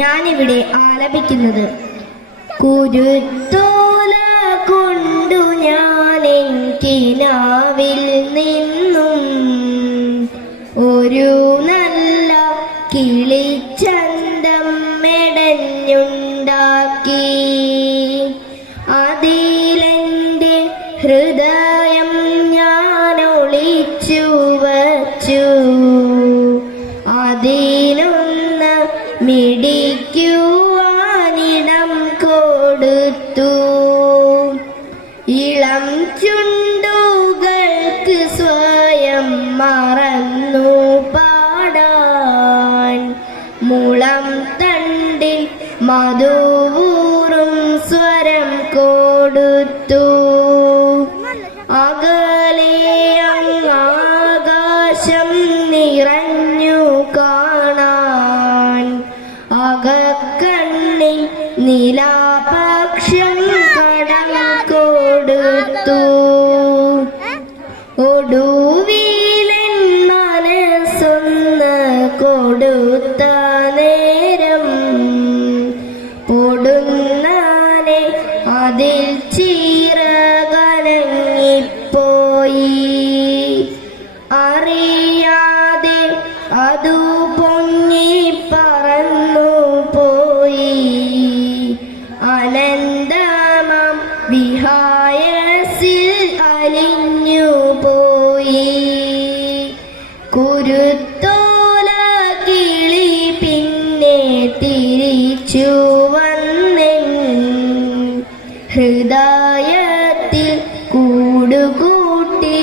ഞാനിവിടെ ആലപിക്കുന്നത്. കുരുത്തോല കൊണ്ടു ഞാൻ കിനാവിൽ നിന്നും ഒരു നല്ല കിളിച്ചന്തം മെടഞ്ഞുണ്ടാക്കി. അതിലെന്റെ ഹൃദയം ഞാൻ ഒളിച്ചു വച്ചു. അതിലൊന്ന് മിടിക്കുവാനിടം കൊടുത്തു. ഇളം ചുണ്ടുകൾക്ക് സ്വയം മറന്നു പാടാൻ. മുളം തണ്ടിൽ മധുവൂറും സ്വരം കൊടുത്തു. അകലെ ആകാശം നിറഞ്ഞു കാണാൻ. അകക്കണ്ണിൽ നിലാപക്ഷം കടം കൊടുത്തു. ഒടുവിലൻ മനസ്സൊന്ന് കൊടുത്ത നേരം പൊടുന്നാനെ അതിൽ ചിറകലങ്ങിപ്പോയി. അറിയാതെ അതു പൊങ്ങി പറന്നു പോയി. അനന്തമാം വിഹായസിൽ അലിഞ്ഞു പോയി. കുരുത്തോല കിളി പിന്നെ തിരിച്ചു വന്നെൻ ഹൃദയത്തിൽ കൂടുകൂട്ടി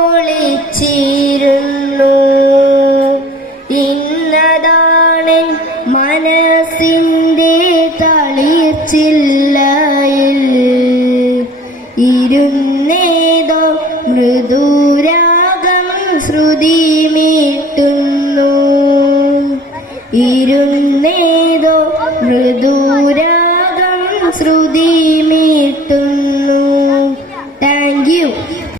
ഒളിച്ചിരുന്നു. ഇന്നതാണെൻ മനസ്സിൻ്റെ തളിർച്ചില്ലയിൽ ഇരുന്നേതോ മൃദുരാഗം ശ്രുതി മീട്ടുന്നു. ഇരുന്നേതോ മൃദുരാഗം ശ്രുതി മീട്ടുന്നു.